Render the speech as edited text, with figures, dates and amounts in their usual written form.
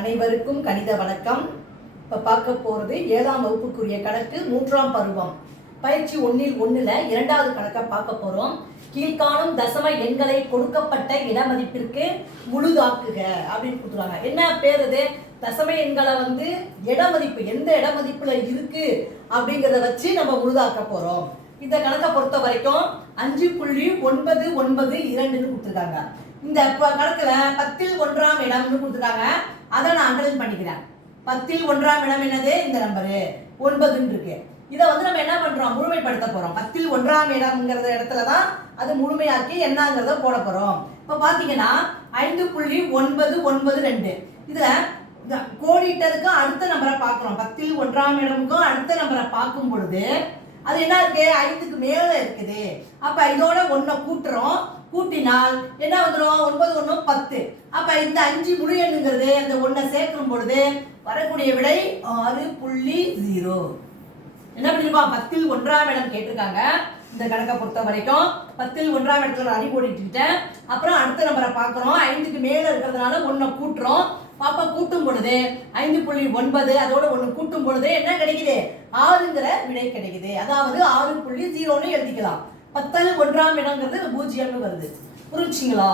அனைவருக்கும் கணித வணக்கம். இப்போ பார்க்க போகிறது 7ஆம் வகுப்புக்குரிய கணக்கு 3ஆம் பருவம் பயிற்சி 1ல் இரண்டாவது கணக்கை பார்க்க போகிறோம். கீழ்காணும் தசம எண்களை கொடுக்கப்பட்ட இடமதிப்பிற்கு முழுதாக்குக அப்படின்னு கொடுத்துருவாங்க. என்ன பேர் அது? தசம எண்களை இடமதிப்பு எந்த இடமதிப்புல இருக்கு அப்படிங்கிறத வச்சு நம்ம முழுதாக்க போகிறோம். இந்த கணக்கை பொறுத்த வரைக்கும் 5.992 கொடுத்துருக்காங்க. இந்த கணக்குல 10ல் 1ஆம் இடம்னு கொடுத்துருக்காங்க. அதை நான் அண்டர்லைன் பண்ணிக்கிறேன். 10ல் 1ஆம் இடம் என்னது? இந்த நம்பரு 9 இருக்கு. இதை நம்ம என்ன பண்றோம்? முழுமைப்படுத்த போறோம். 10ல் 1ஆம் இடம்ங்கிற இடத்துல தான் அது முழுமையாக்கி என்னங்கிறத போட போறோம். இப்ப பாத்தீங்கன்னா 5.992 இதுல கோடிட்டதுக்கு அடுத்த நம்பரை பார்க்கிறோம். 10ல் 1ஆம் இடமுக்கும் அடுத்த நம்பரை பார்க்கும் பொழுது அது என்ன இருக்கு? 5க்கு மேல இருக்குது. அப்ப இதோட 1 கூட்டுறோம். கூட்டினால் என்ன வந்துடும்? 9 1 10. அப்ப இந்த 5 முழு எண்ணுங்கிறது அந்த 1 சேர்க்கும் பொழுது வரக்கூடிய விடை 6.0. என்ன பண்ணிருக்கோம்? 10ல் 1ஆம் இடம் கேட்டிருக்காங்க. இந்த கணக்கை பொறுத்த வரைக்கும் 10ல் 1ஆம் இடத்துல அடி போட்டுக்கிட்டேன். அப்புறம் அடுத்த நம்பரை பார்க்குறோம். 5க்கு மேல இருக்கிறதுனால 1 கூட்டுறோம். பாப்பா கூட்டும் பொழுது 5.9 அதோட 1 கூட்டும் பொழுது என்ன கிடைக்குது? 6ங்கிற விடை கிடைக்குது. அதாவது 6.0ன்னு எழுதிக்கலாம். 10ல் 1ஆம் இடங்கிறது 0ன்னு வருது. புரிஞ்சுங்களா?